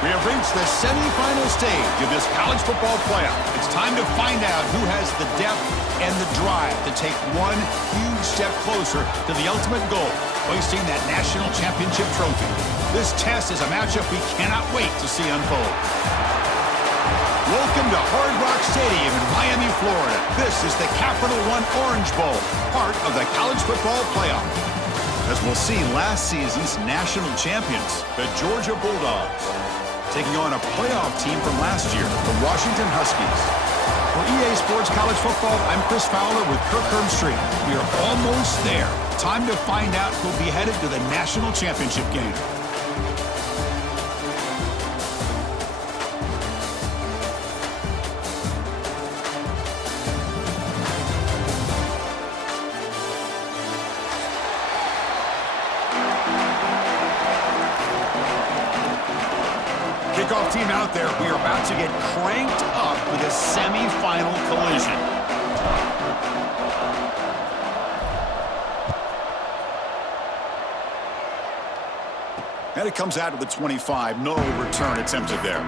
We have reached the semifinal stage of this college football playoff. It's time to find out who has the depth and the drive to take one huge step closer to the ultimate goal, hoisting that national championship trophy. This test is a matchup we cannot wait to see unfold. Welcome to Hard Rock Stadium in Miami, Florida. This is the Capital One Orange Bowl, part of the college football playoff. As we'll see, last season's national champions, the Georgia Bulldogs, taking on a playoff team from last year, the Washington Huskies. For EA Sports College Football, I'm Chris Fowler with Kirk Herbstreit. We are almost there. Time to find out who'll be headed to the national championship game. Kickoff team out there. We are about to get cranked up with a semi-final collision. And it comes out of the 25. No return attempted there.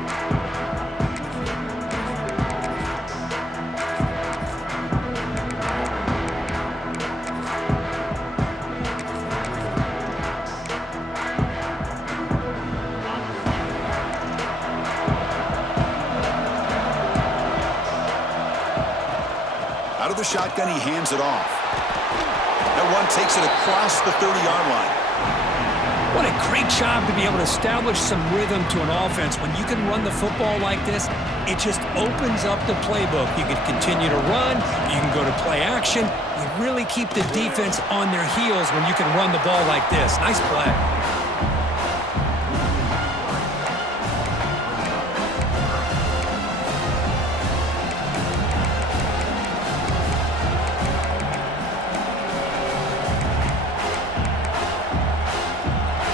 Out of the shotgun, he hands it off. That one takes it across the 30-yard line. What a great job to be able to establish some rhythm to an offense. When you can run the football like this, it just opens up the playbook. You can continue to run. You can go to play action. You really keep the defense on their heels when you can run the ball like this. Nice play.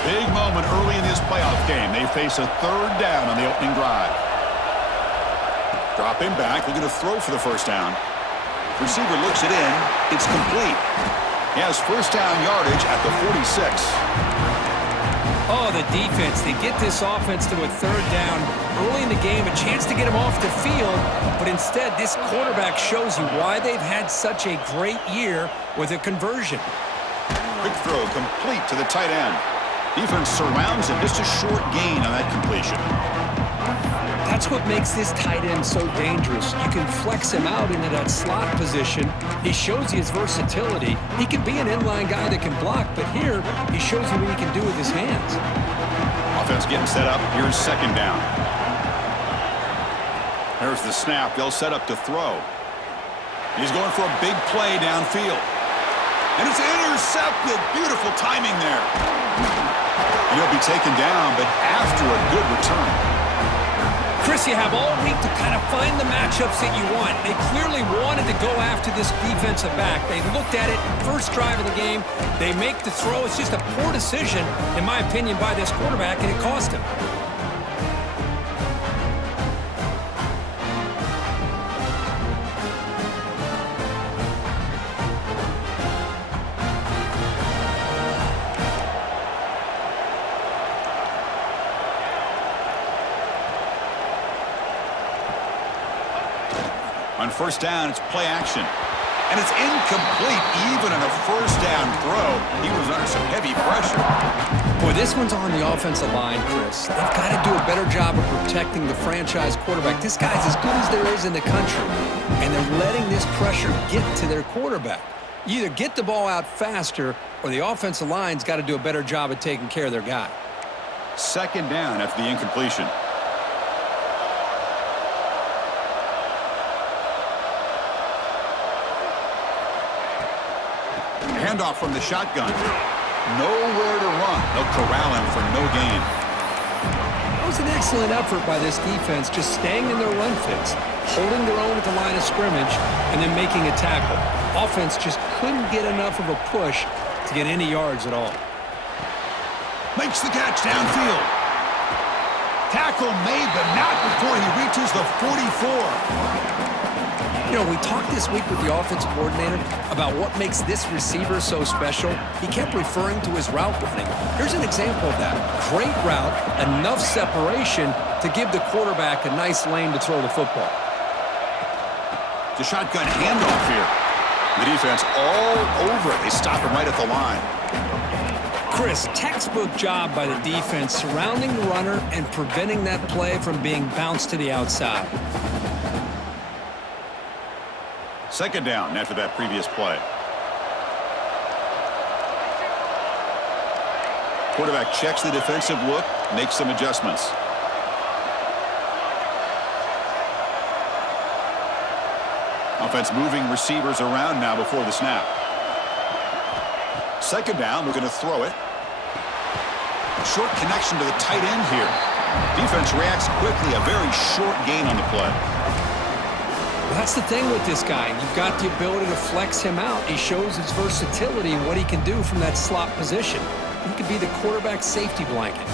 Big moment early in this playoff game. They face a third down on the opening drive. Dropping back, looking to throw for the first down. Receiver looks it in. It's complete. He has first down yardage at the 46. Oh, the defense. They get this offense to a third down early in the game, a chance to get him off the field, but instead this quarterback shows you why they've had such a great year with a conversion. Quick throw complete to the tight end. Defense surrounds him. Just a short gain on that completion. That's what makes this tight end so dangerous. You can flex him out into that slot position. He shows you his versatility. He can be an inline guy that can block, but here he shows you what he can do with his hands. Offense getting set up. Here's second down. There's the snap. They'll set up to throw. He's going for a big play downfield. And it's intercepted. Beautiful timing there. He'll be taken down, but after a good return. Chris, you have all week to kind of find the matchups that you want. They clearly wanted to go after this defensive back. They looked at it, first drive of the game. They make the throw. It's just a poor decision, in my opinion, by this quarterback, and it cost him. On first down, it's play action. And it's incomplete, even on a first down throw. He was under some heavy pressure. Boy, this one's on the offensive line, Chris. They've got to do a better job of protecting the franchise quarterback. This guy's as good as there is in the country, and they're letting this pressure get to their quarterback. You either get the ball out faster, or the offensive line's got to do a better job of taking care of their guy. Second down after the incompletion. Handoff from the shotgun. Nowhere to run. They'll corral him for no gain. That was an excellent effort by this defense, just staying in their run fits, holding their own at the line of scrimmage, and then making a tackle. Offense just couldn't get enough of a push to get any yards at all. Makes the catch downfield. Tackle made, but not before he reaches the 44. You know, we talked this week with the offensive coordinator about what makes this receiver so special. He kept referring to his route running. Here's an example of that. Great route, enough separation to give the quarterback a nice lane to throw the football. The shotgun handoff here. The defense all over it. They stop him right at the line. Chris, textbook job by the defense surrounding the runner and preventing that play from being bounced to the outside. Second down after that previous play. Quarterback checks the defensive look, makes some adjustments. Offense moving receivers around now before the snap. Second down, we're going to throw it. Short connection to the tight end here. Defense reacts quickly, a very short gain on the play. Well, that's the thing with this guy. You've got the ability to flex him out. He shows his versatility and what he can do from that slot position. He could be the quarterback safety blanket.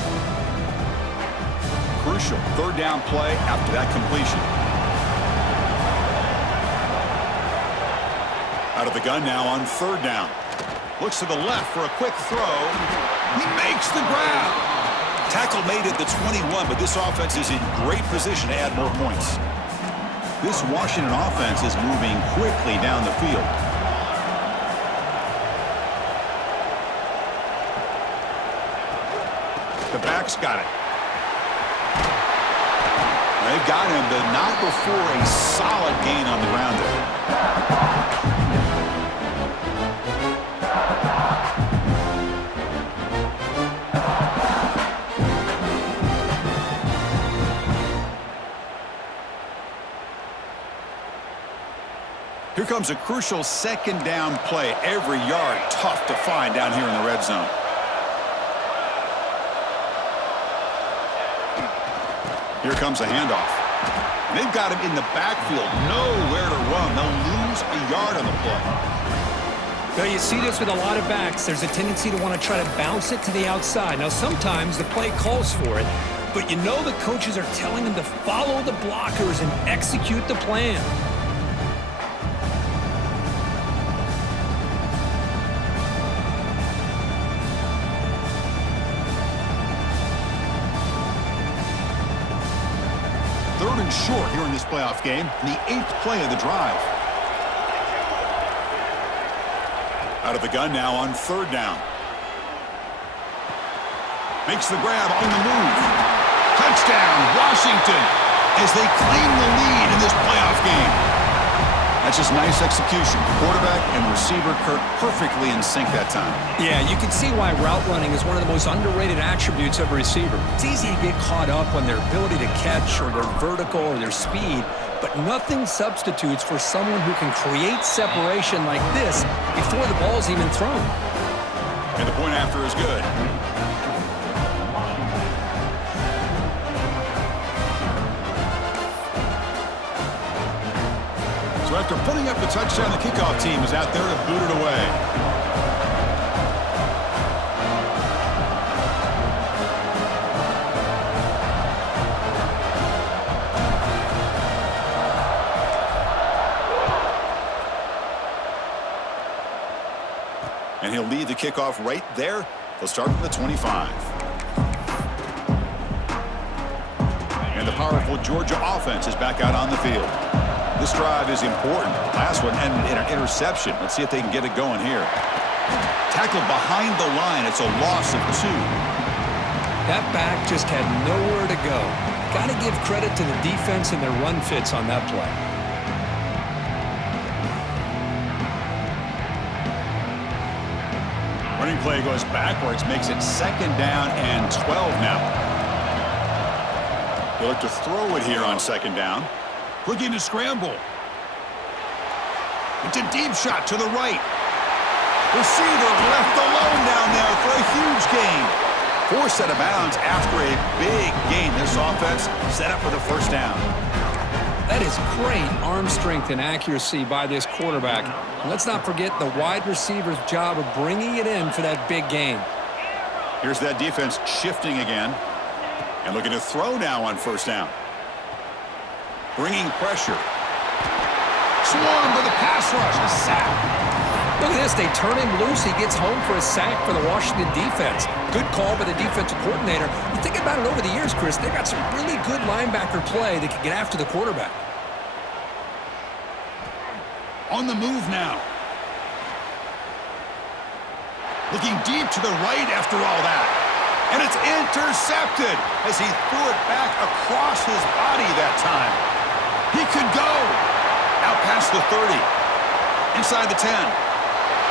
Crucial third down play after that completion. Out of the gun now on third down. Looks to the left for a quick throw. He makes the grab. Tackle made at the 21, but this offense is in great position to add more points. This Washington offense is moving quickly down the field. The back's got it. They've got him, but not before a solid gain on the ground there. Here comes a crucial second down play. Every yard tough to find down here in the red zone. Here comes a handoff. And they've got him in the backfield. Nowhere to run. They'll lose a yard on the play. Now, you see this with a lot of backs. There's a tendency to want to try to bounce it to the outside. Now, sometimes the play calls for it, but you know the coaches are telling them to follow the blockers and execute the plan. Third and short here in this playoff game, the 8th play of the drive. Out of the gun now on third down. Makes the grab on the move. Touchdown, Washington, as they claim the lead in this playoff game. That's just nice execution. Quarterback and receiver Kirk perfectly in sync that time. Yeah, you can see why route running is one of the most underrated attributes of a receiver. It's easy to get caught up on their ability to catch or their vertical or their speed, but nothing substitutes for someone who can create separation like this before the ball's even thrown. And the point after is good. So after putting up the touchdown, the kickoff team is out there to boot it away. And he'll lead the kickoff right there. They'll start from the 25. And the powerful Georgia offense is back out on the field. This drive is important. Last one ended in an interception. Let's see if they can get it going here. Tackled behind the line. It's a loss of 2. That back just had nowhere to go. Got to give credit to the defense and their run fits on that play. Running play goes backwards, makes it second down and 12 now. They look to throw it here on second down. Looking to scramble. It's a deep shot to the right. Receiver left alone down there for a huge gain. Forced out of bounds after a big gain. This offense set up with a first down. That is great arm strength and accuracy by this quarterback. And let's not forget the wide receiver's job of bringing it in for that big gain. Here's that defense shifting again. And looking to throw now on first down. Bringing pressure. Swarmed by the pass rush. A sack. Look at this. They turn him loose. He gets home for a sack for the Washington defense. Good call by the defensive coordinator. You think about it over the years, Chris, they got some really good linebacker play that can get after the quarterback. On the move now. Looking deep to the right after all that. And it's intercepted as he threw it back across his body that time. He could go. Out past the 30. Inside the 10.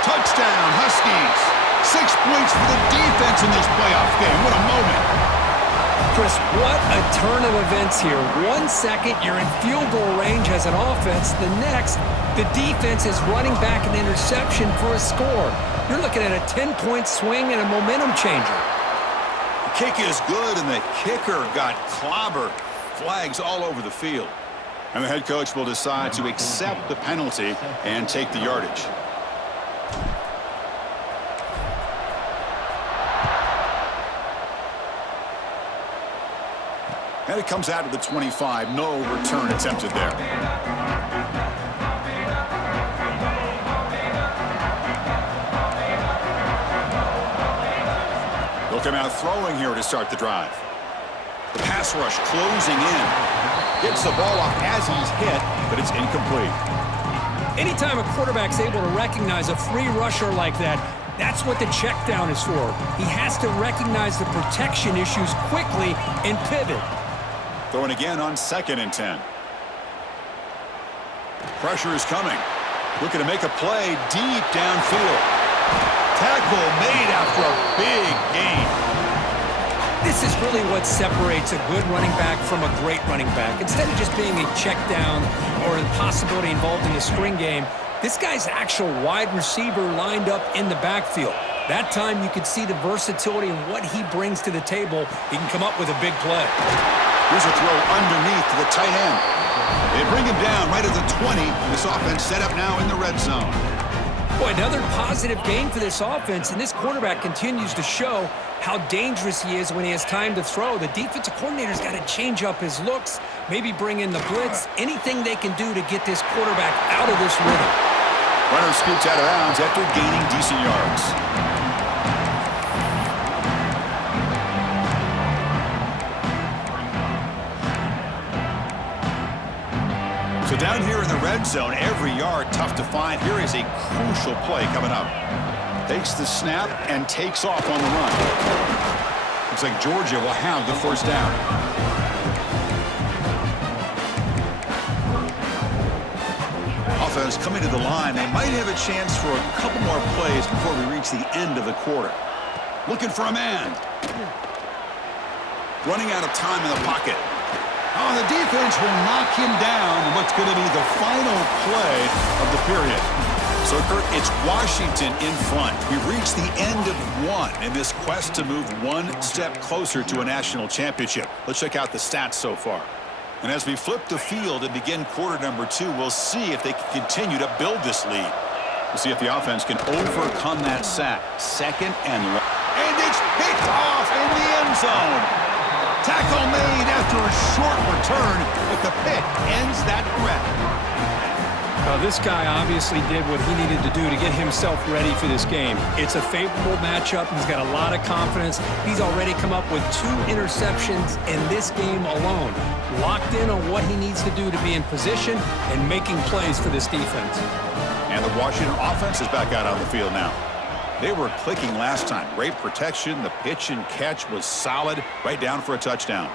Touchdown, Huskies. 6 points for the defense in this playoff game. What a moment. Chris, what a turn of events here. 1 second, you're in field goal range as an offense. The next, the defense is running back an interception for a score. You're looking at a 10-point swing and a momentum changer. The kick is good, and the kicker got clobbered. Flags all over the field. And the head coach will decide to accept the penalty and take the yardage. And it comes out of the 25. No return attempted there. They'll come out throwing here to start the drive. The pass rush closing in. Gets the ball off as he's hit, but it's incomplete. Anytime a quarterback's able to recognize a free rusher like that, that's what the check down is for. He has to recognize the protection issues quickly and pivot. Throwing again on 2nd and 10. Pressure is coming. Looking to make a play deep downfield. Tackle made after a big gain. This is really what separates a good running back from a great running back. Instead of just being a check down or the possibility involved in a screen game, this guy's actual wide receiver lined up in the backfield. That time you could see the versatility and what he brings to the table. He can come up with a big play. Here's a throw underneath to the tight end. They bring him down right at the 20. This offense set up now in the red zone. Boy, another positive game for this offense, and this quarterback continues to show how dangerous he is when he has time to throw. The defensive coordinator's got to change up his looks, maybe bring in the blitz, anything they can do to get this quarterback out of this rhythm. Runner scoots out of bounds after gaining decent yards. So down here in the red zone, every yard tough to find. Here is a crucial play coming up. Takes the snap and takes off on the run. Looks like Georgia will have the first down. Offense coming to the line. They might have a chance for a couple more plays before we reach the end of the quarter. Looking for a man. Running out of time in the pocket. Oh, the defense will knock him down in what's going to be the final play of the period. So, Kirk, it's Washington in front. We've reached the end of one in this quest to move one step closer to a national championship. Let's check out the stats so far. And as we flip the field and begin quarter number 2, we'll see if they can continue to build this lead. We'll see if the offense can overcome that sack. 2nd and 1. And it's picked off in the end zone. Tackle made after a short return, but the pick ends that threat. Well, this guy obviously did what he needed to do to get himself ready for this game. It's a favorable matchup. He's got a lot of confidence. He's already come up with 2 interceptions in this game alone. Locked in on what he needs to do to be in position and making plays for this defense. And the Washington offense is back out on the field now. They were clicking last time. Great protection. The pitch and catch was solid. Right down for a touchdown.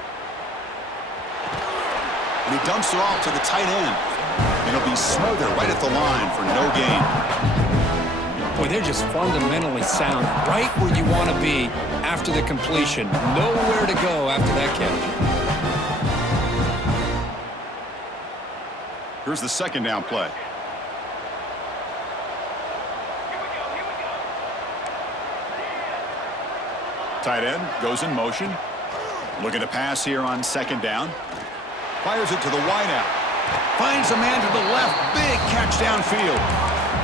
And he dumps it off to the tight end. And he'll be smothered right at the line for no gain. Boy, they're just fundamentally sound. Right where you want to be after the completion. Nowhere to go after that catch. Here's the 2nd down play. Tight end goes in motion. Looking to pass here on 2nd down. Fires it to the wideout. Finds a man to the left. Big catch downfield.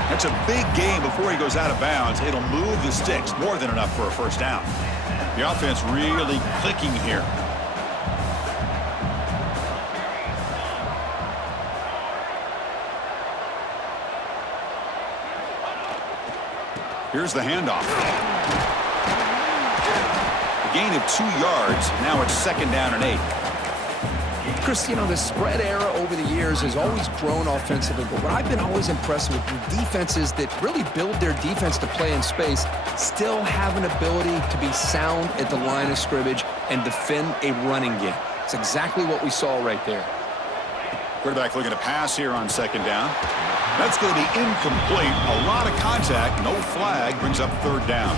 That's a big gain before he goes out of bounds. It'll move the sticks. More than enough for a first down. The offense really clicking here. Here's the handoff. A gain of 2 yards. Now it's 2nd down and 8. Chris, you know, the spread era over the years has always grown offensively, but what I've been always impressed with defenses that really build their defense to play in space still have an ability to be sound at the line of scrimmage and defend a running game. It's exactly what we saw right there. Quarterback looking to pass here on 2nd down. That's going to be incomplete. A lot of contact, no flag, brings up 3rd down.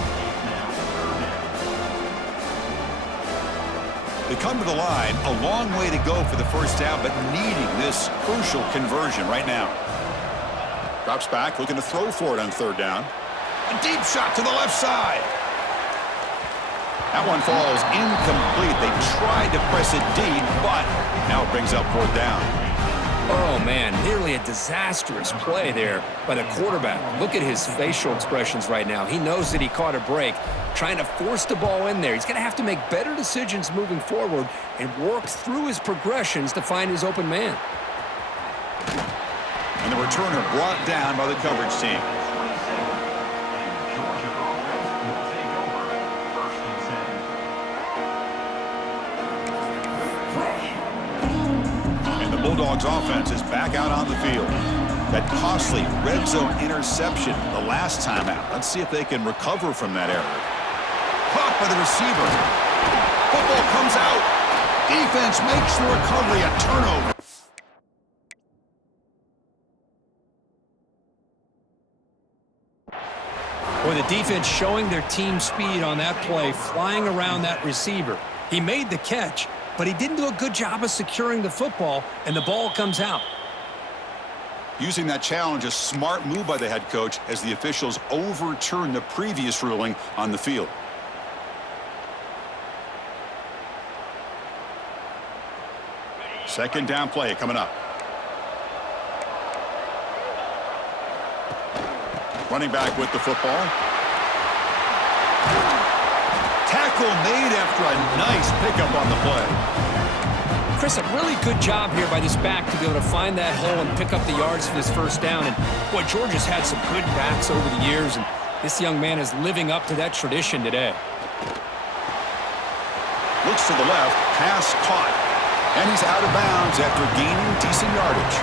They come to the line, a long way to go for the 1st down, but needing this crucial conversion right now. Drops back, looking to throw for it on 3rd down. A deep shot to the left side. That one falls incomplete. They tried to press it deep, but now it brings up 4th down. Oh, man, nearly a disastrous play there by the quarterback. Look at his facial expressions right now. He knows that he caught a break, trying to force the ball in there. He's going to have to make better decisions moving forward and work through his progressions to find his open man. And the returner brought down by the coverage team. Bulldogs offense is back out on the field. That costly red zone interception the last time out. Let's see if they can recover from that error. Caught by the receiver. Football comes out. Defense makes the recovery a turnover. Boy, the defense showing their team speed on that play, flying around that receiver. He made the catch, but he didn't do a good job of securing the football, and the ball comes out. Using that challenge, a smart move by the head coach as the officials overturn the previous ruling on the field. Second down play coming up. Running back with the football. Tackle made after a nice pickup on the play. Chris, a really good job here by this back to be able to find that hole and pick up the yards for this 1st down. And boy, Georgia's had some good backs over the years, and this young man is living up to that tradition today. Looks to the left, pass caught. And he's out of bounds after gaining decent yardage.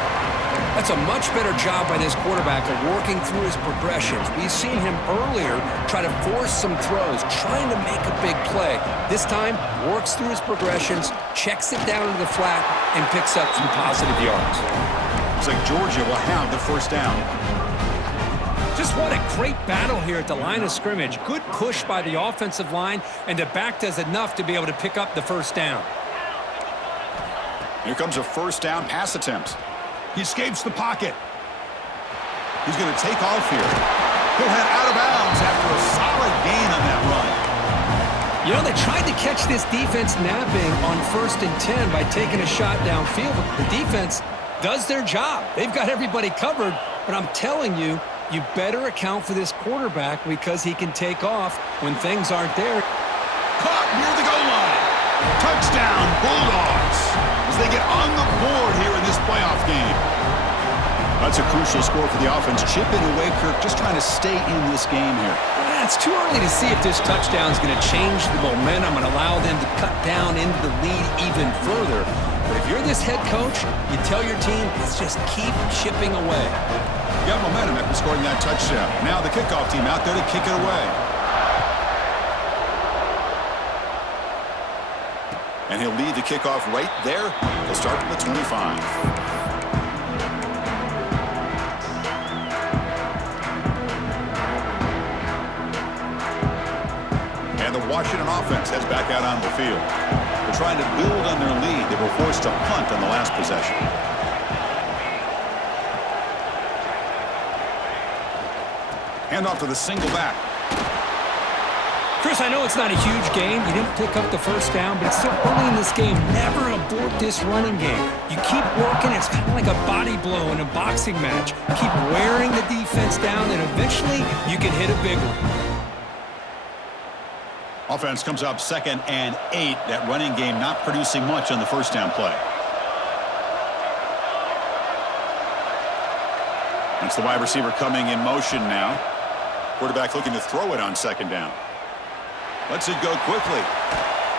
That's a much better job by this quarterback of working through his progressions. We've seen him earlier try to force some throws, trying to make a big play. This time, works through his progressions, checks it down to the flat, and picks up some positive yards. Looks like Georgia will have the 1st down. Just what a great battle here at the line of scrimmage. Good push by the offensive line, and the back does enough to be able to pick up the 1st down. Here comes a 1st down pass attempt. He escapes the pocket. He's going to take off here. He'll head out of bounds after a solid gain on that run. You know, they tried to catch this defense napping on 1st and 10 by taking a shot downfield, but the defense does their job. They've got everybody covered, but I'm telling you, you better account for this quarterback because he can take off when things aren't there. Caught near the goal line. Touchdown, Bulldogs, as they get on the board here in this playoff game. That's a crucial score for the offense. Chipping away, Kirk, just trying to stay in this game here. It's too early to see if this touchdown is going to change the momentum and allow them to cut down into the lead even further. But if you're this head coach, you tell your team, let's just keep chipping away. You got momentum after scoring that touchdown. Now the kickoff team out there to kick it away. And he'll lead the kickoff right there. He'll start from the 25. And the Washington offense heads back out on the field. They're trying to build on their lead. They were forced to punt on the last possession. Hand off to the single back. Chris, I know it's not a huge game. You didn't pick up the 1st down, but it's still early in this game. Never abort this running game. You keep working. It's kind of like a body blow in a boxing match. Keep wearing the defense down, and eventually you can hit a big one. Offense comes up 2nd and 8. That running game not producing much on the 1st down play. It's the wide receiver coming in motion now. Quarterback looking to throw it on second down. Lets it go quickly.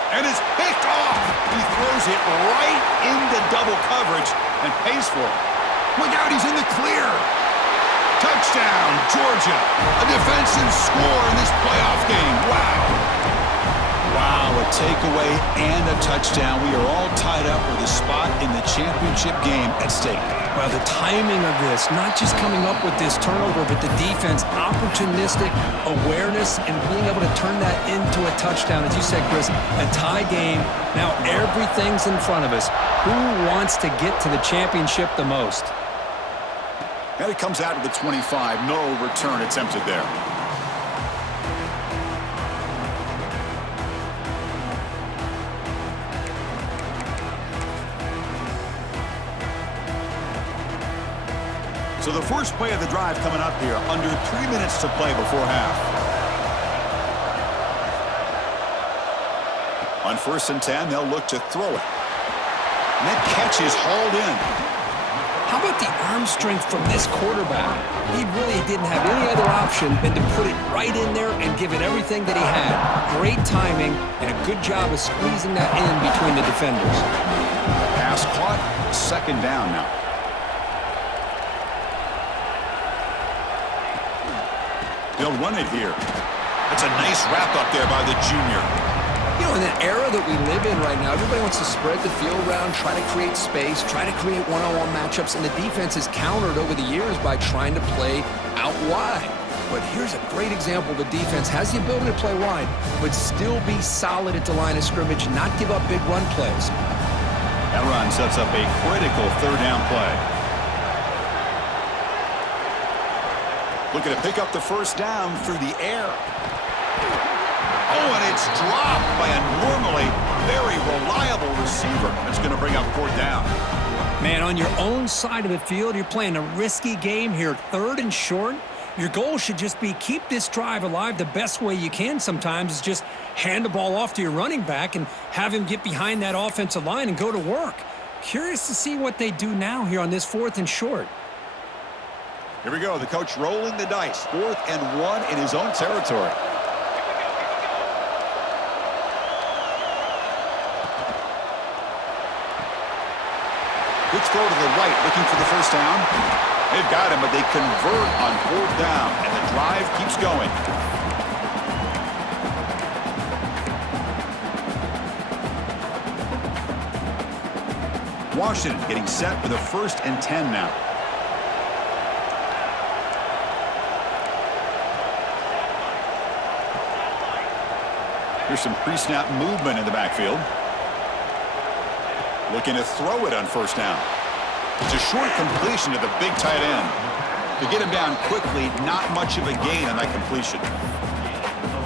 And it's picked off. He throws it right into double coverage and pays for it. Look out, he's in the clear. Touchdown, Georgia. A defensive score in this playoff game. Wow. Wow, a takeaway and a touchdown. We are all tied up with a spot in the championship game at stake. Well, the timing of this, not just coming up with this turnover, but the defense, opportunistic awareness, and being able to turn that into a touchdown. As you said, Chris, a tie game. Now everything's in front of us. Who wants to get to the championship the most? And it comes out of the 25. No return attempted there. So the first play of the drive coming up here, under 3 minutes to play before half. On 1st and 10, they'll look to throw it. And that catch is hauled in. How about the arm strength from this quarterback? He really didn't have any other option than to put it right in there and give it everything that he had. Great timing and a good job of squeezing that in between the defenders. Pass caught, second down now. They'll run it here. That's a nice wrap up there by the junior. You know, in the era that we live in right now, everybody wants to spread the field around, try to create space, try to create one-on-one matchups, and the defense is countered over the years by trying to play out wide. But here's a great example. The defense has the ability to play wide, but still be solid at the line of scrimmage, not give up big run plays. That run sets up a critical third down play. Looking to pick up the first down through the air. Oh, and it's dropped by a normally very reliable receiver. That's going to bring up fourth down. Man, on your own side of the field, you're playing a risky game here. 3rd and short. Your goal should just be keep this drive alive the best way you can sometimes is just hand the ball off to your running back and have him get behind that offensive line and go to work. Curious to see what they do now here on this 4th and short. Here we go. The coach rolling the dice. 4th and 1 in his own territory. Quick throw to the right, looking for the first down. They've got him, but they convert on 4th down, and the drive keeps going. Washington getting set for the 1st and 10 now. Here's some pre-snap movement in the backfield. Looking to throw it on 1st down. It's a short completion to the big tight end. To get him down quickly, not much of a gain on that completion.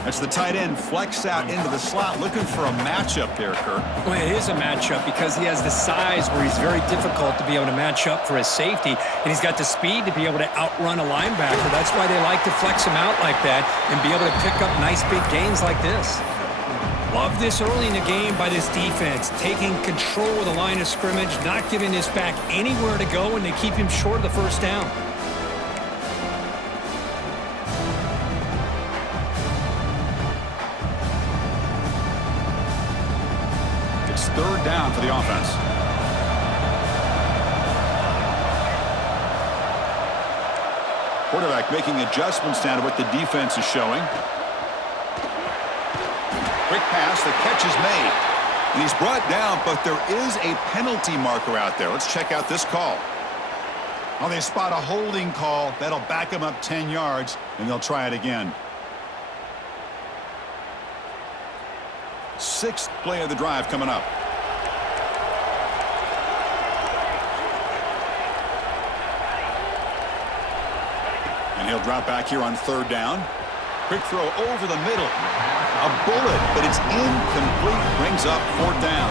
That's the tight end flexed out into the slot, looking for a matchup there, Kirk. Well, it is a matchup because he has the size where he's very difficult to be able to match up for his safety, and he's got the speed to be able to outrun a linebacker. That's why they like to flex him out like that and be able to pick up nice big gains like this. Love this early in the game by this defense, taking control of the line of scrimmage, not giving this back anywhere to go, and they keep him short of the first down. It's 3rd down for the offense. Quarterback making adjustments down to what the defense is showing. Quick pass, the catch is made. And he's brought down, but there is a penalty marker out there. Let's check out this call. Oh, they spot a holding call. That'll back him up 10 yards, and they'll try it again. 6th play of the drive coming up. And he'll drop back here on 3rd down. Quick throw over the middle. A bullet, but it's incomplete. Brings up 4th down.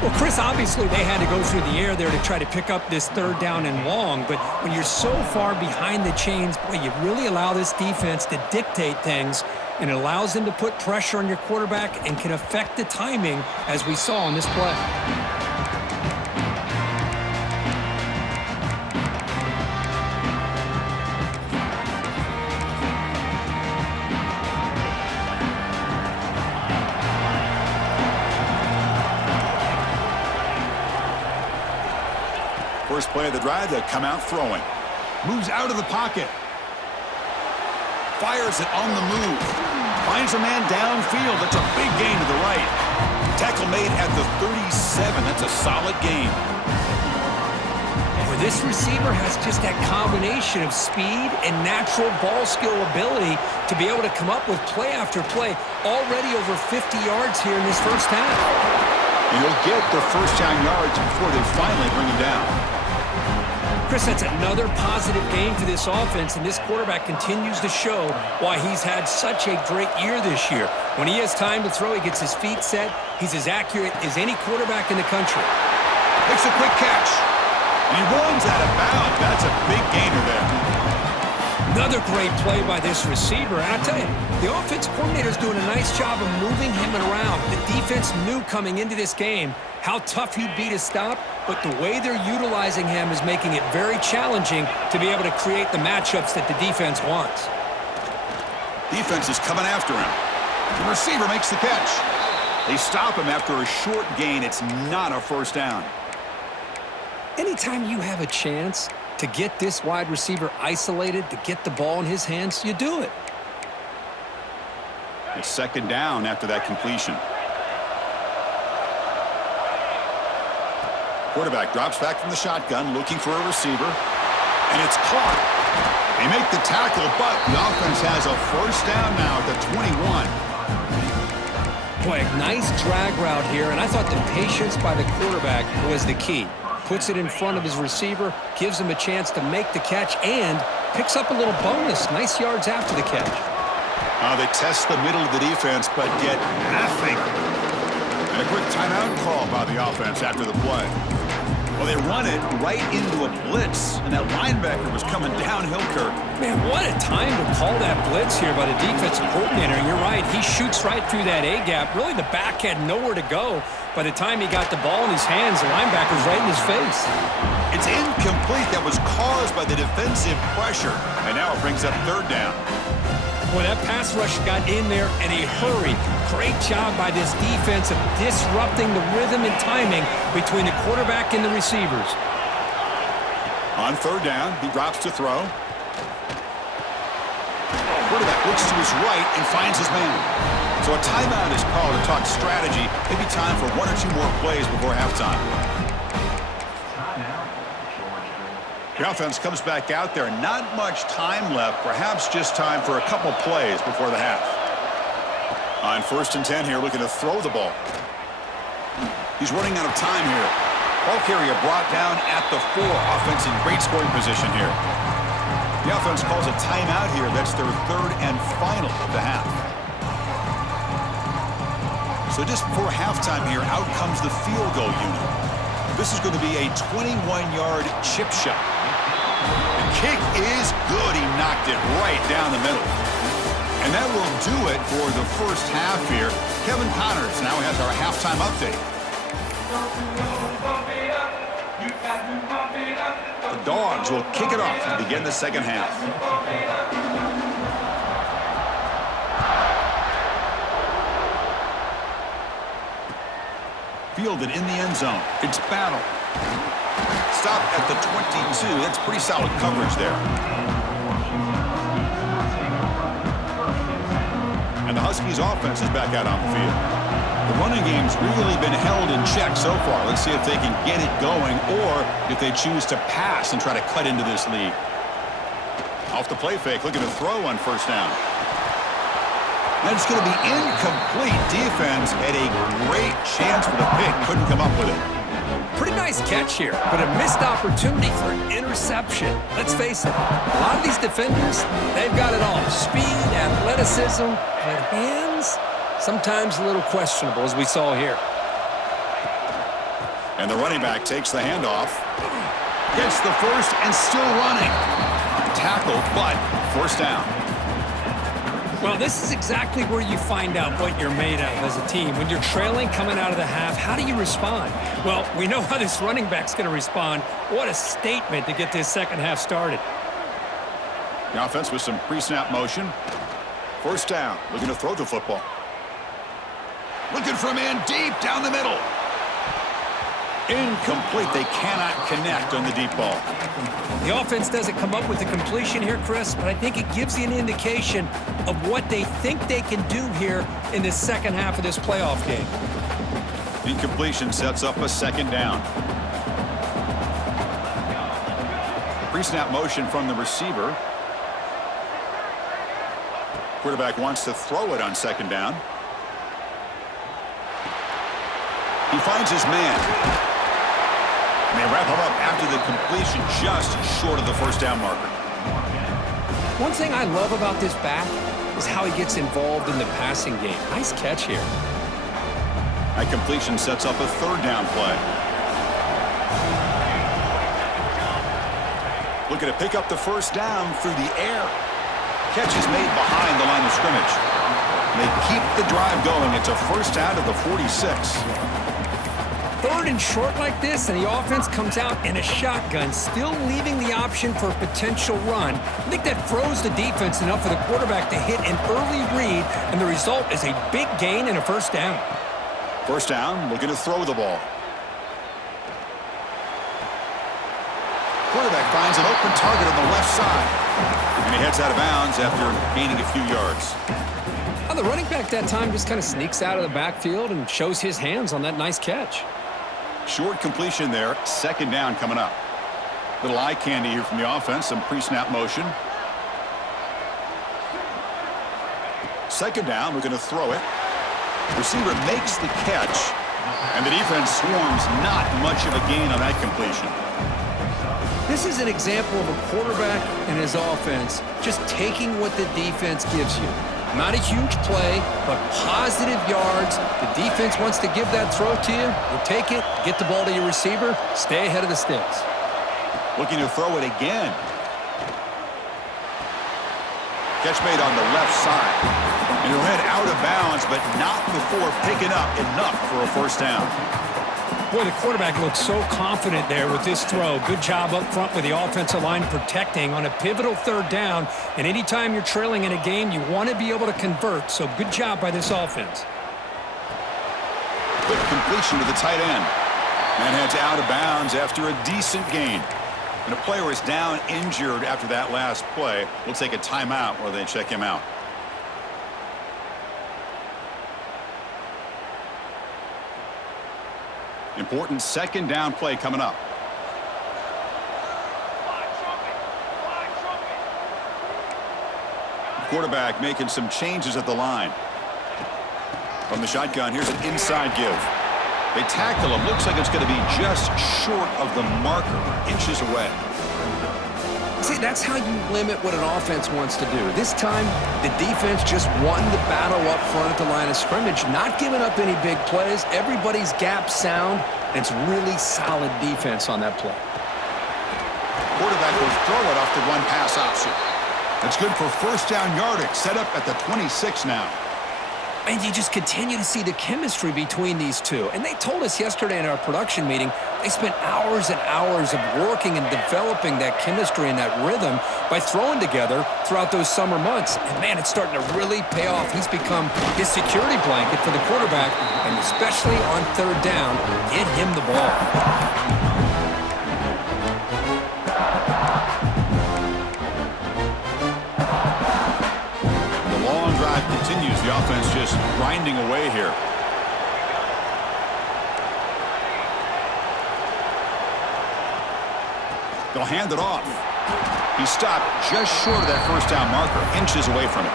Well, Chris, obviously they had to go through the air there to try to pick up this 3rd down and long, but when you're so far behind the chains, boy, you really allow this defense to dictate things, and it allows them to put pressure on your quarterback and can affect the timing, as we saw on this play. First play of the drive, they come out throwing. Moves out of the pocket. Fires it on the move. Finds a man downfield. That's a big gain to the right. Tackle made at the 37. That's a solid gain. Well, this receiver has just that combination of speed and natural ball skill ability to be able to come up with play after play. Already over 50 yards here in this first half. And he'll get the first down yards before they finally bring him down. Chris, that's another positive game for this offense, and this quarterback continues to show why he's had such a great year this year. When he has time to throw, he gets his feet set. He's as accurate as any quarterback in the country. Makes a quick catch. And he runs out of bounds. That's a big gainer there. Another great play by this receiver. And I tell you, the offense coordinator is doing a nice job of moving him around. The defense knew coming into this game how tough he'd be to stop, but the way they're utilizing him is making it very challenging to be able to create the matchups that the defense wants. Defense is coming after him. The receiver makes the catch. They stop him after a short gain. It's not a first down. Anytime you have a chance to get this wide receiver isolated, to get the ball in his hands, you do it. It's second down after that completion. Quarterback drops back from the shotgun, looking for a receiver, and it's caught. They make the tackle, but the offense has a first down now at the 21. Boy, a nice drag route here, and I thought the patience by the quarterback was the key. Puts it in front of his receiver, gives him a chance to make the catch, and picks up a little bonus. Nice yards after the catch. They test the middle of the defense, but get nothing. And a quick timeout call by the offense after the play. Well, they run it right into a blitz, and that linebacker was coming downhill, Kirk. Man, what a time to call that blitz here by the defensive coordinator. And you're right, he shoots right through that A-gap. Really, the back had nowhere to go. By the time he got the ball in his hands, the linebacker's right in his face. It's incomplete. That was caused by the defensive pressure. And now it brings up third down. Boy, that pass rush got in there in a hurry. Great job by this defense of disrupting the rhythm and timing between the quarterback and the receivers. On third down, he drops to throw. Quarterback looks to his right and finds his man. So a timeout is called to talk strategy. Maybe time for one or two more plays before halftime. The offense comes back out there. Not much time left. Perhaps just time for a couple plays before the half. On 1st and 10 here, looking to throw the ball. He's running out of time here. Ball carrier brought down at the 4. Offense in great scoring position here. The offense calls a timeout here. That's their third and final of the half. So just before halftime here, out comes the field goal unit. This is going to be a 21-yard chip shot. The kick is good. He knocked it right down the middle. And that will do it for the first half here. Kevin Connors now has our halftime update. The Dogs will kick it off to begin the second half. Fielded in the end zone. It's Battle. Stop at the 22. That's pretty solid coverage there. And the Huskies offense is back out on the field. The running game's really been held in check so far. Let's see if they can get it going or if they choose to pass and try to cut into this lead. Off the play fake, looking to throw on first down. And it's going to be incomplete. Defense had a great chance for the pick. Couldn't come up with it. Pretty nice catch here, but a missed opportunity for an interception. Let's face it, a lot of these defenders, they've got it all. Speed, athleticism, but hands, sometimes a little questionable, as we saw here. And the running back takes the handoff. Gets the first and still running. Tackle, but first down. Well, this is exactly where you find out what you're made of as a team. When you're trailing coming out of the half, how do you respond? Well, we know how this running back's going to respond. What a statement to get this second half started. The offense with some pre-snap motion. First down, looking to throw the football. Looking for a man deep down the middle. Incomplete. They cannot connect on the deep ball. The offense doesn't come up with the completion here, Chris, but I think it gives you an indication of what they think they can do here in the second half of this playoff game. Incompletion sets up a second down. Pre-snap motion from the receiver. Quarterback wants to throw it on second down. He finds his man. And they wrap him up after the completion, just short of the first down marker. One thing I love about this back is how he gets involved in the passing game. Nice catch here. That completion sets up a third down play. Looking to pick up the first down through the air. Catch is made behind the line of scrimmage. They keep the drive going. It's a first down to the 46. Third and short like this, and the offense comes out in a shotgun, still leaving the option for a potential run. I think that froze the defense enough for the quarterback to hit an early read, and the result is a big gain and a first down. First down, looking to throw the ball. Quarterback finds an open target on the left side. And he heads out of bounds after gaining a few yards. Well, the running back that time just kind of sneaks out of the backfield and shows his hands on that nice catch. Short completion there. Second down coming up. Little eye candy here from the offense. Some pre-snap motion. Second down, we're going to throw it. Receiver makes the catch. And the defense swarms. Not much of a gain on that completion. This is an example of a quarterback and his offense just taking what the defense gives you. Not a huge play, but positive yards. The defense wants to give that throw to you. You take it, get the ball to your receiver, stay ahead of the sticks. Looking to throw it again. Catch made on the left side. And he'll head out of bounds, but not before picking up enough for a first down. Boy, the quarterback looks so confident there with this throw. Good job up front with the offensive line protecting on a pivotal third down. And anytime you're trailing in a game, you want to be able to convert. So good job by this offense. Quick completion to the tight end. And heads out of bounds after a decent gain. And a player is down injured after that last play. We'll take a timeout while they check him out. Important second down play coming up. Quarterback making some changes at the line. From the shotgun, here's an inside give. They tackle him. Looks like it's going to be just short of the marker, inches away. See, that's how you limit what an offense wants to do. This time, the defense just won the battle up front at the line of scrimmage, not giving up any big plays. Everybody's gap sound. It's really solid defense on that play. Quarterback will throw it off the one pass option. That's good for first down yardage, set up at the 26 now. And you just continue to see the chemistry between these two. And they told us yesterday in our production meeting, they spent hours and hours of working and developing that chemistry and that rhythm by throwing together throughout those summer months. And, man, it's starting to really pay off. He's become his security blanket for the quarterback, and especially on third down, get him the ball. Continues. The offense just grinding away here. They'll hand it off. He stopped just short of that first down marker, inches away from it.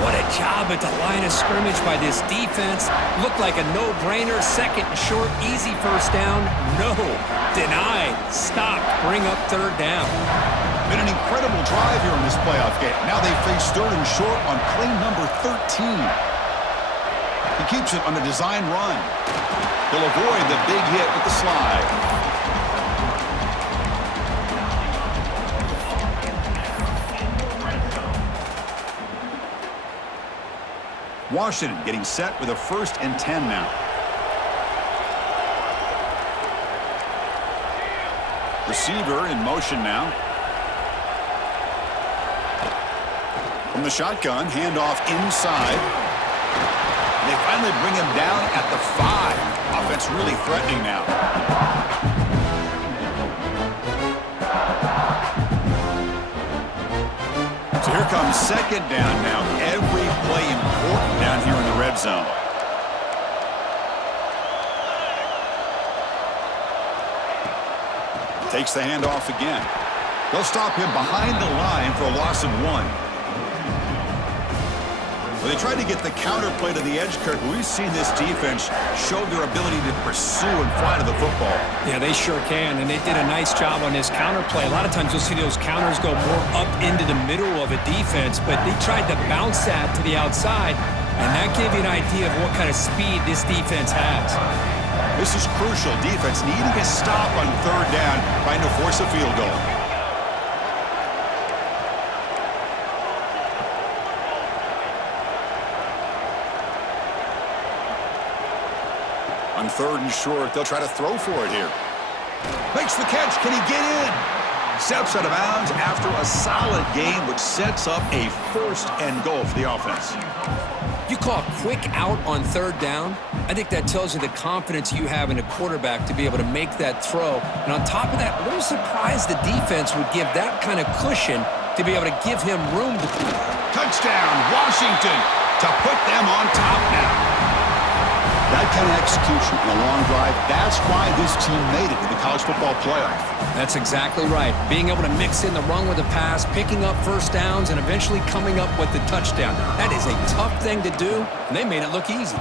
What a job at the line of scrimmage by this defense. Looked like a no-brainer. Second and short, easy first down. No. Denied. Stopped. Bring up third down. Been an incredible drive here in this playoff game. Now they face third and short on play number 13. He keeps it on a design run. He'll avoid the big hit with the slide. Washington getting set with a 1st and 10 now. Receiver in motion now. From the shotgun, handoff inside. They finally bring him down at the 5. Offense really threatening now. So here comes second down now. Every play important down here in the red zone. Takes the handoff again. They'll stop him behind the line for a loss of 1. Well, they tried to get the counter play to the edge, Kirk. We've seen this defense show their ability to pursue and fly to the football. Yeah, they sure can, and they did a nice job on this counter play. A lot of times you'll see those counters go more up into the middle of a defense, but they tried to bounce that to the outside, and that gave you an idea of what kind of speed this defense has. This is crucial. Defense needing a stop on third down, trying to force a field goal. On third and short, they'll try to throw for it here. Makes the catch. Can he get in? Steps out of bounds after a solid game, which sets up a first and goal for the offense. You call a quick out on third down. I think that tells you the confidence you have in a quarterback to be able to make that throw. And on top of that, a little surprised the defense would give that kind of cushion to be able to give him room to play. Touchdown, Washington, to put them on top now. That kind of execution in a long drive, that's why this team made it to the college football playoff. That's exactly right. Being able to mix in the run with the pass, picking up first downs, and eventually coming up with the touchdown. That is a tough thing to do, and they made it look easy.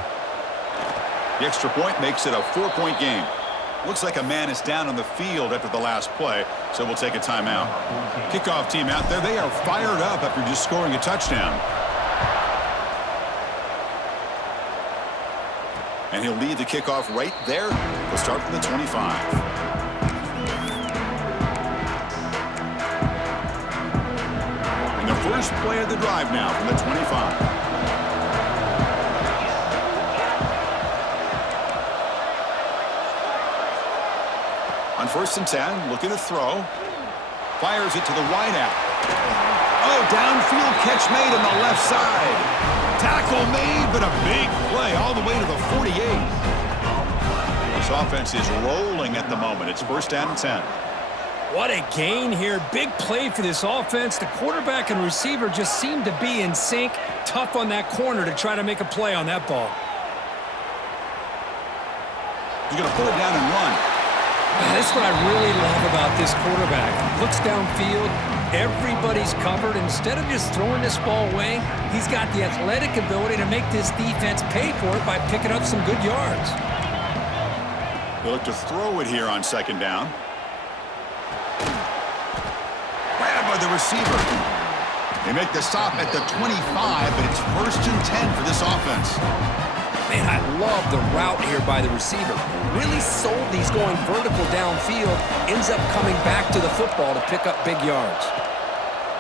The extra point makes it a 4-point game. Looks like a man is down on the field after the last play, so we'll take a timeout. Kickoff team out there. They are fired up after just scoring a touchdown. And he'll lead the kickoff right there. We'll start from the 25. And the first play of the drive now from the 25. On 1st and 10, looking to throw. Fires it to the wide out. Oh, downfield catch made on the left side. Tackle made, but a big play all the way to the 48. This offense is rolling at the moment. It's 1st down and 10. What a gain here. Big play for this offense. The quarterback and receiver just seem to be in sync. Tough on that corner to try to make a play on that ball. He's going to pull it down and run. That's what I really love about this quarterback. Looks downfield. Everybody's covered. Instead of just throwing this ball away, he's got the athletic ability to make this defense pay for it by picking up some good yards. They look to throw it here on 2nd down. Grabbed by the receiver. They make the stop at the 25, but it's 1st and 10 for this offense. Man, I love the route here by the receiver. Really sold these going vertical downfield. Ends up coming back to the football to pick up big yards.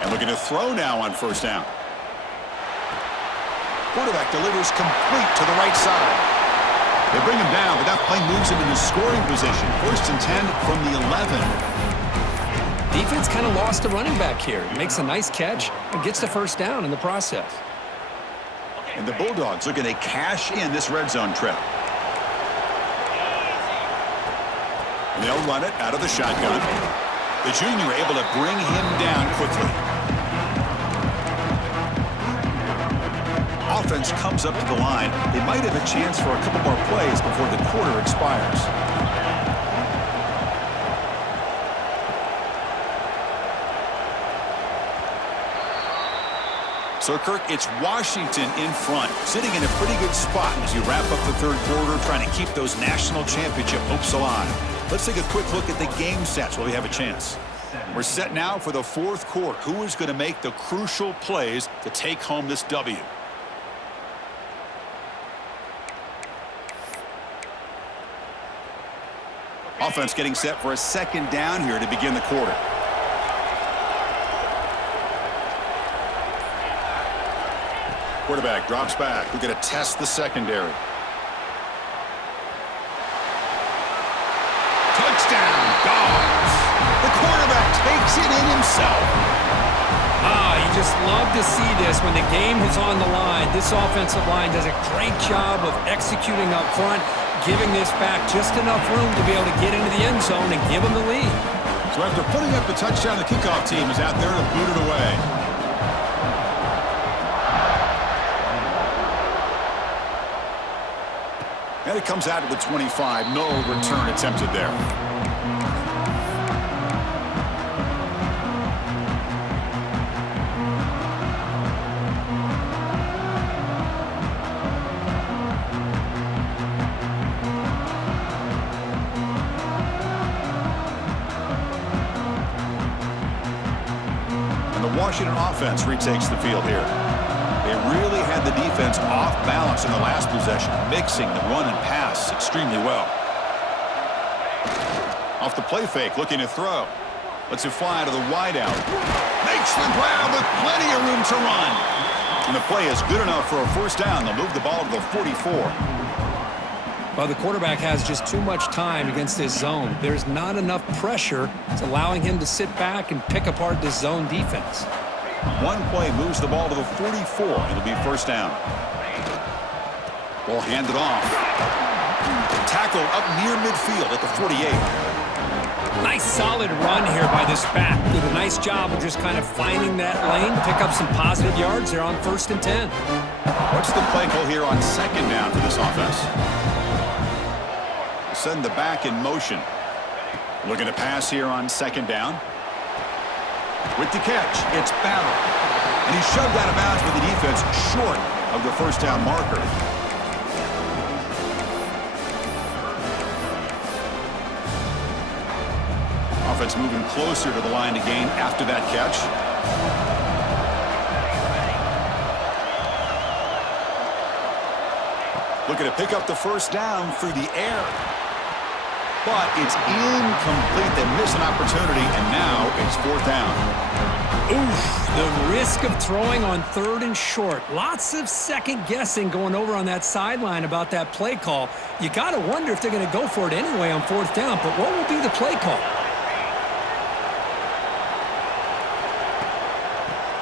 And looking to throw now on 1st down. Quarterback delivers complete to the right side. They bring him down, but that play moves him into scoring position. 1st and 10 from the 11. Defense kind of lost the running back here. Makes a nice catch and gets the 1st down in the process. And the Bulldogs looking to cash in this red zone trip. And they'll run it out of the shotgun. The junior able to bring him down quickly. Offense comes up to the line. They might have a chance for a couple more plays before the quarter expires. So, Kirk, it's Washington in front, sitting in a pretty good spot as you wrap up the 3rd quarter, trying to keep those national championship hopes alive. Let's take a quick look at the game sets while we have a chance. We're set now for the 4th quarter. Who is going to make the crucial plays to take home this W? Offense getting set for a 2nd down here to begin the quarter. Quarterback drops back. We're going to test the secondary. Touchdown, Dogs. The quarterback takes it in himself. You just love to see this when the game is on the line. This offensive line does a great job of executing up front, giving this back just enough room to be able to get into the end zone and give them the lead. So after putting up the touchdown, the kickoff team is out there to boot it away. And it comes out of the 25. No return attempted there. And the Washington offense retakes the field here. They really had the defense off balance in the last possession, mixing the run and pass extremely well. Off the play fake, looking to throw. Lets it fly to the wideout. Makes the grab with plenty of room to run. And the play is good enough for a first down. They'll move the ball to the 44. Well, the quarterback has just too much time against this zone. There's not enough pressure. It's allowing him to sit back and pick apart this zone defense. One play moves the ball to the 44. It'll be first down. Ball handed off. Tackle up near midfield at the 48. Nice solid run here by this back. Did a nice job of just kind of finding that lane, pick up some positive yards there on 1st and 10. What's the play call here on second down for this offense? Send the back in motion. Looking to pass here on second down. With the catch, it's Ballard. And he shoved out of bounds with the defense short of the first down marker. Offense moving closer to the line to gain after that catch. Looking to pick up the first down through the air. But it's incomplete. They miss an opportunity, and now it's fourth down. Oof, the risk of throwing on 3rd and short. Lots of second guessing going over on that sideline about that play call. You got to wonder if they're going to go for it anyway on 4th down, but what will be the play call?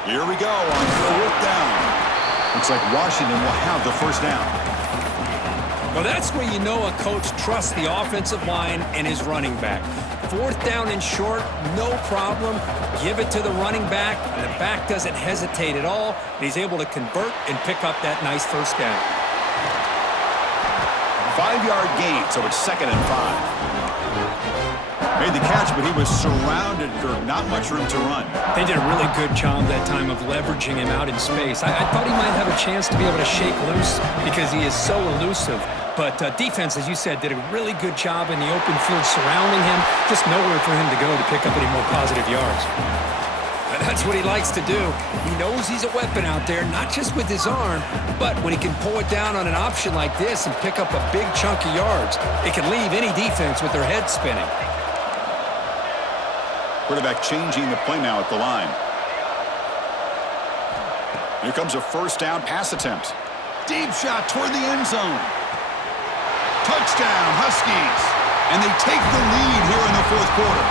Here we go on 4th down. Looks like Washington will have the first down. Well, that's where you know a coach trusts the offensive line and his running back. 4th down and short, no problem. Give it to the running back, and the back doesn't hesitate at all. And he's able to convert and pick up that nice first down. 5-yard gain, so it's 2nd and 5. Made the catch, but he was surrounded, Kirk. Not much room to run. They did a really good job that time of leveraging him out in space. I thought he might have a chance to be able to shake loose because he is so elusive. But defense, as you said, did a really good job in the open field surrounding him. Just nowhere for him to go to pick up any more positive yards. And that's what he likes to do. He knows he's a weapon out there, not just with his arm, but when he can pull it down on an option like this and pick up a big chunk of yards, it can leave any defense with their head spinning. Quarterback changing the play now at the line. Here comes a first down pass attempt. Deep shot toward the end zone. Touchdown, Huskies. And they take the lead here in the 4th quarter.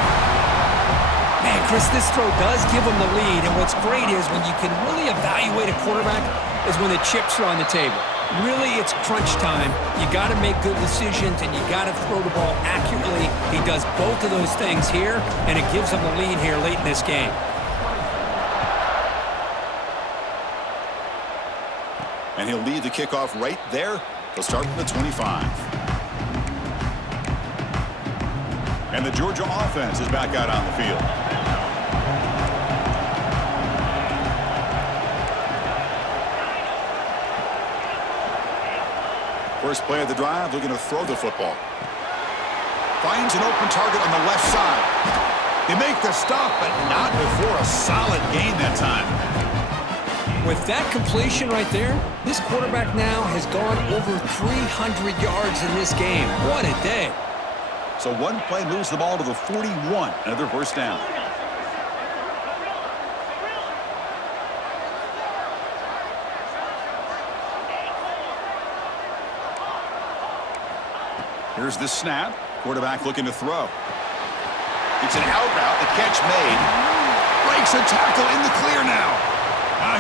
Man, Chris, this throw does give them the lead. And what's great is when you can really evaluate a quarterback is when the chips are on the table. Really, it's crunch time. You got to make good decisions, and you got to throw the ball accurately. He does both of those things here, and it gives them the lead here late in this game. And he'll lead the kickoff right there. They'll start from the 25. And the Georgia offense is back out on the field. First play of the drive, looking to throw the football. Finds an open target on the left side. They make the stop, but not before a solid gain that time. With that completion right there, this quarterback now has gone over 300 yards in this game. What a day. So one play moves the ball to the 41. Another first down. Here's the snap. Quarterback looking to throw. It's an out route. The catch made. Breaks a tackle in the clear now.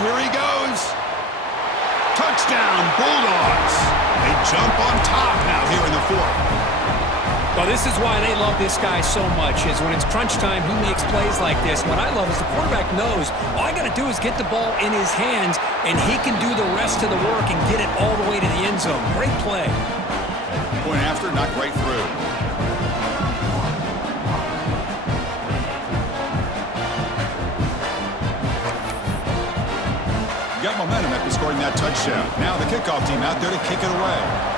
Here he goes. Touchdown, Bulldogs. They jump on top now here in the fourth. Well, this is why they love this guy so much, is when it's crunch time, he makes plays like this. What I love is the quarterback knows all I got to do is get the ball in his hands, and he can do the rest of the work and get it all the way to the end zone. Great play. Point after, knocked right through. Got momentum after scoring that touchdown. Now the kickoff team out there to kick it away.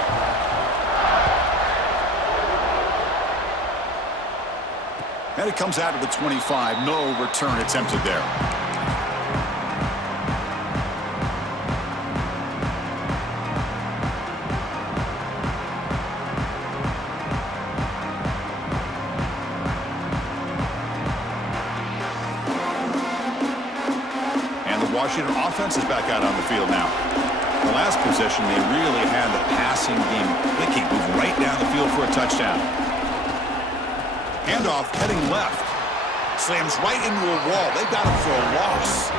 And it comes out of the 25. No return attempted there. And the Washington offense is back out on the field now. The last possession, they really had the passing game clicking. Moved right down the field for a touchdown. Handoff heading left. Slams right into a wall. They got him for a loss.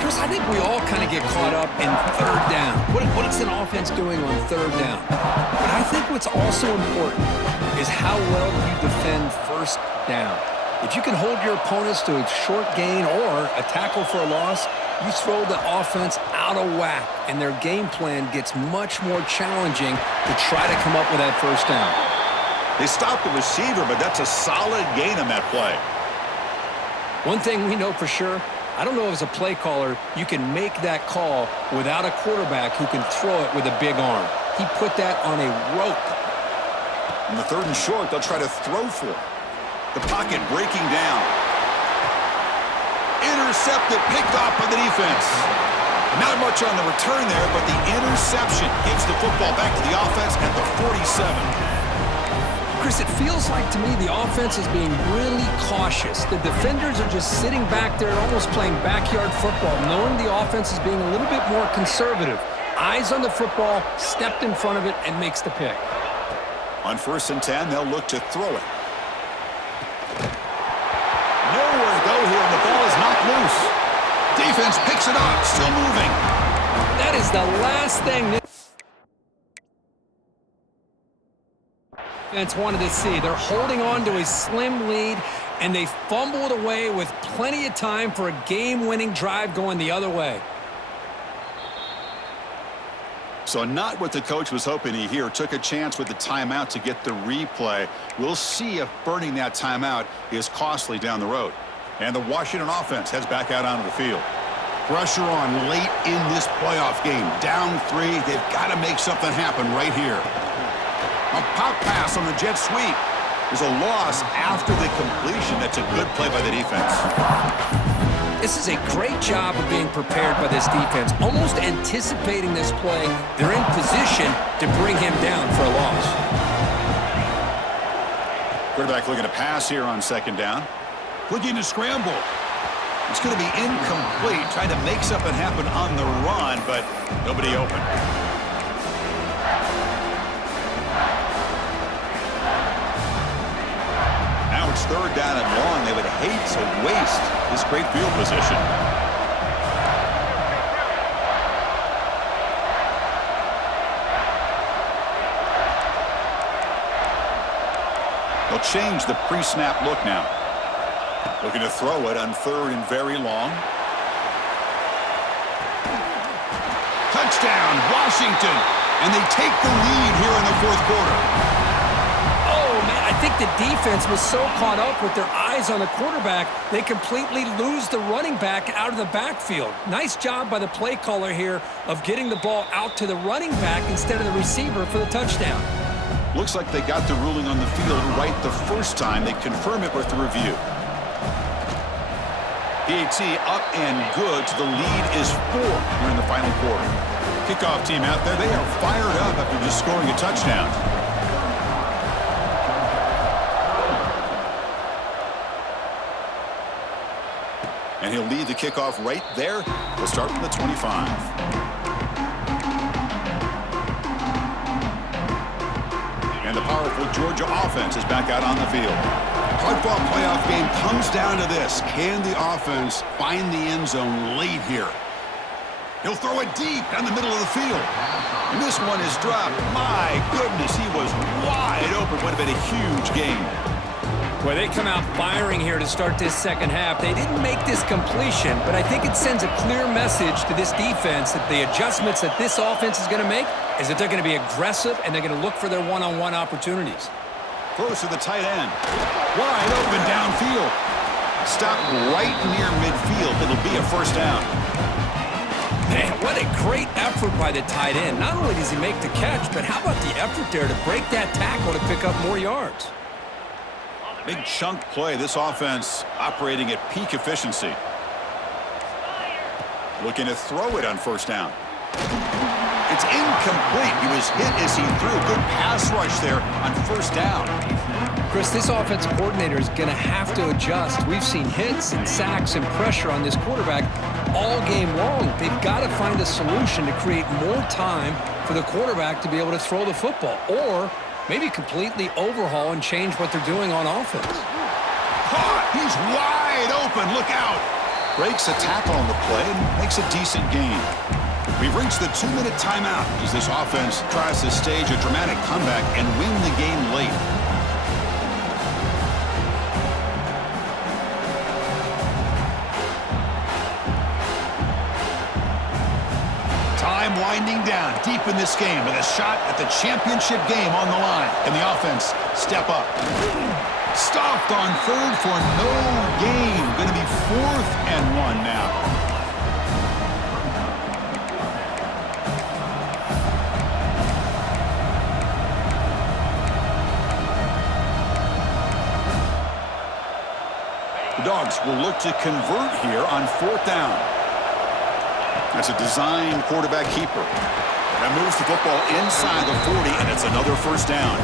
Chris, I think we all kind of get caught up in third down. What is an offense doing on third down? But I think what's also important is how well you defend first down. If you can hold your opponents to a short gain or a tackle for a loss, you throw the offense out of whack, and their game plan gets much more challenging to try to come up with that first down. They stopped the receiver, but that's a solid gain on that play. One thing we know for sure, I don't know if as a play caller you can make that call without a quarterback who can throw it with a big arm. He put that on a rope. On the third and short, they'll try to throw for it. The pocket breaking down. Intercepted, picked off by the defense. Not much on the return there, but the interception gives the football back to the offense at the 47. Chris, it feels like to me the offense is being really cautious. The defenders are just sitting back there almost playing backyard football, knowing the offense is being a little bit more conservative. Eyes on the football, stepped in front of it, and makes the pick. On 1st and 10, they'll look to throw it. Nowhere to go here, and the ball is knocked loose. Defense picks it up, still moving. That is the last thing this defense wanted to see. They're holding on to a slim lead, and they fumbled away with plenty of time for a game-winning drive going the other way. So not what the coach was hoping to hear. Took a chance with the timeout to get the replay. We'll see if burning that timeout is costly down the road. And the Washington offense heads back out onto the field. Pressure on late in this playoff game. Down 3. They've got to make something happen right here. A pop pass on the jet sweep. There's a loss after the completion. That's a good play by the defense. This is a great job of being prepared by this defense. Almost anticipating this play, they're in position to bring him down for a loss. Quarterback looking to pass here on 2nd down. Looking to scramble. It's going to be incomplete. Trying to make something happen on the run, but nobody open. Now it's 3rd down and long. They would hate to waste this great field position. They'll change the pre-snap look now. Looking to throw it on 3rd and very long. Touchdown, Washington. And they take the lead here in the 4th quarter. I think the defense was so caught up with their eyes on the quarterback, they completely lose the running back out of the backfield. Nice job by the play caller here of getting the ball out to the running back instead of the receiver for the touchdown. Looks like they got the ruling on the field right the first time. They confirm it with the review. PAT up and good. The lead is 4 here in the final quarter. Kickoff team out there. They are fired up after just scoring a touchdown. And he'll lead the kickoff right there. We'll start from the 25. And the powerful Georgia offense is back out on the field. Hardball playoff game comes down to this. Can the offense find the end zone late here? He'll throw it deep down the middle of the field. And this one is dropped. My goodness, he was wide open. Would have been a huge gain. Well, they come out firing here to start this second half. They didn't make this completion, but I think it sends a clear message to this defense that the adjustments that this offense is going to make is that they're going to be aggressive and they're going to look for their one-on-one opportunities. Throws to the tight end. Wide open downfield. Stop right near midfield. It'll be a first down. Man, what a great effort by the tight end. Not only does he make the catch, but how about the effort there to break that tackle to pick up more yards? Big chunk play. This offense operating at peak efficiency. Looking to throw it on first down. It's incomplete. He was hit as he threw. Good pass rush there on first down. Chris, this offensive coordinator is going to have to adjust. We've seen hits and sacks and pressure on this quarterback all game long. They've got to find a solution to create more time for the quarterback to be able to throw the football, or maybe completely overhaul and change what they're doing on offense. Caught! He's wide open. Look out! Breaks a tackle on the play and makes a decent gain. We've reached the 2-minute timeout as this offense tries to stage a dramatic comeback and win the game late. Time winding down deep in this game with a shot at the championship game on the line. Can the offense step up? Stopped on third for no gain. Going to be 4th and 1 now. The Dogs will look to convert here on 4th down. That's a design quarterback keeper. That moves the football inside the 40, and it's another first down.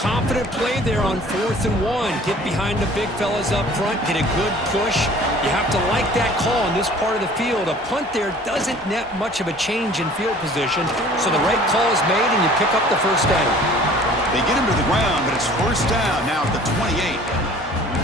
Confident play there on 4th and 1. Get behind the big fellas up front, get a good push. You have to like that call in this part of the field. A punt there doesn't net much of a change in field position, so the right call is made and you pick up the first down. They get him to the ground, but it's first down now at the 28.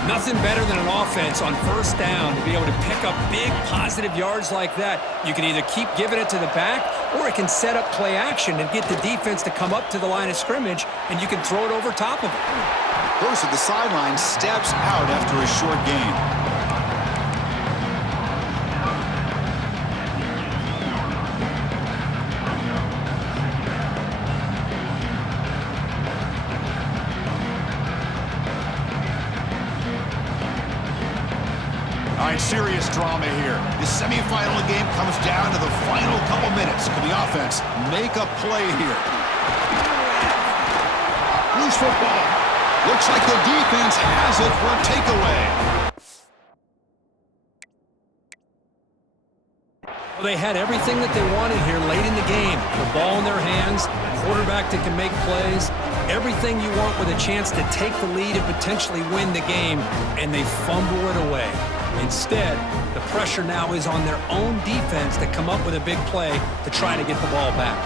Nothing better than an offense on first down to be able to pick up big positive yards like that. You can either keep giving it to the back, or it can set up play action and get the defense to come up to the line of scrimmage, and you can throw it over top of it. Goes to the sideline, steps out after a short gain. Serious drama here. The semifinal game comes down to the final couple minutes. Can the offense make a play here? Loose football. Looks like the defense has it for a takeaway. Well, they had everything that they wanted here late in the game. The ball in their hands, quarterback that can make plays, everything you want with a chance to take the lead and potentially win the game, and they fumble it away. Instead, the pressure now is on their own defense to come up with a big play to try to get the ball back.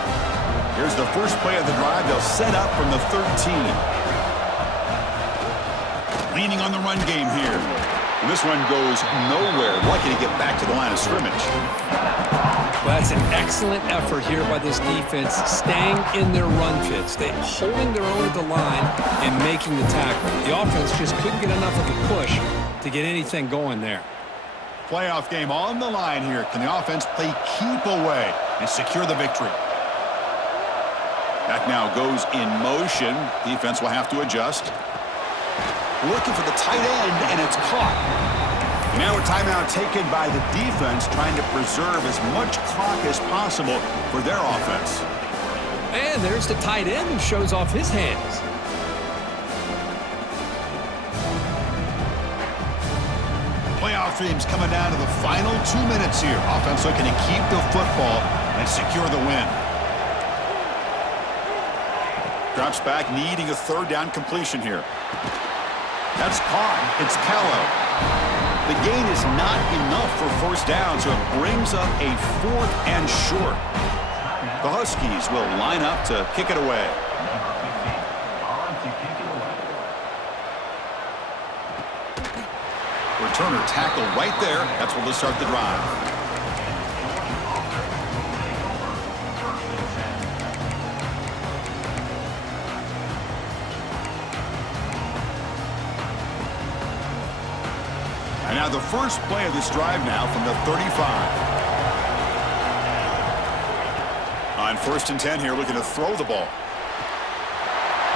Here's the first play of the drive. They'll set up from the 13. Leaning on the run game here. And this one goes nowhere. Lucky to get back to the line of scrimmage. Well, that's an excellent effort here by this defense, staying in their run fits. They're holding their own at the line and making the tackle. The offense just couldn't get enough of a push to get anything going there. Playoff game on the line here. Can the offense play keep away and secure the victory? That now goes in motion. Defense will have to adjust. Looking for the tight end, and it's caught. Now a timeout taken by the defense, trying to preserve as much clock as possible for their offense. And there's the tight end who shows off his hands. Playoff dreams coming down to the final 2 minutes here. Offense looking to keep the football and secure the win. Drops back, needing a third down completion here. That's caught. It's Kello. The gain is not enough for first down, so it brings up a 4th and short. The Huskies will line up to kick it away. Returner tackle right there. That's where they'll start the drive. And now the first play of this drive now from the 35. On 1st and 10 here, looking to throw the ball.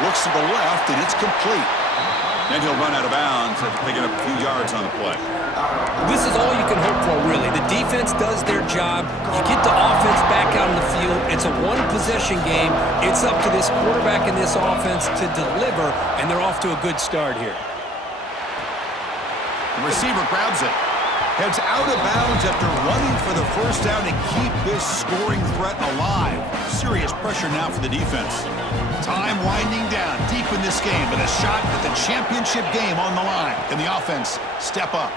Looks to the left, and it's complete. Then he'll run out of bounds after picking up a few yards on the play. This is all you can hope for, really. The defense does their job. You get the offense back out in the field. It's a one-possession game. It's up to this quarterback and this offense to deliver, and they're off to a good start here. The receiver grabs it. Heads out of bounds after running for the first down to keep this scoring threat alive. Serious pressure now for the defense. Time winding down deep in this game with a shot at the championship game on the line. Can the offense step up?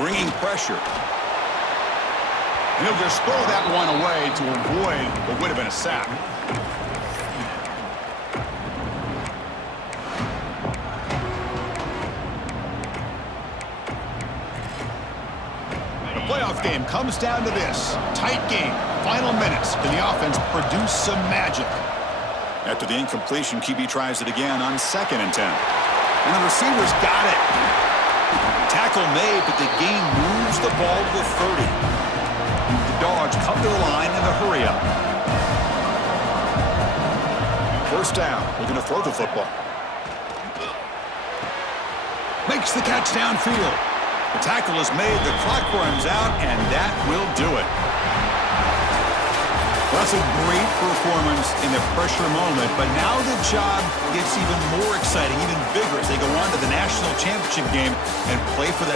Bringing pressure. And he'll just throw that one away to avoid what would have been a sack. The playoff game comes down to this. Tight game. Final minutes. Can the offense produce some magic? After the incompletion, QB tries it again on 2nd and 10. And the receiver's got it. Tackle made, but the gain moves the ball to the 30. The Dogs come to the line in the hurry up. First down. We're going to throw the football. Makes the catch downfield. The tackle is made, the clock runs out, and that will do it. Well, that's a great performance in the pressure moment, but now the job gets even more exciting, even bigger as they go on to the national championship game and play for that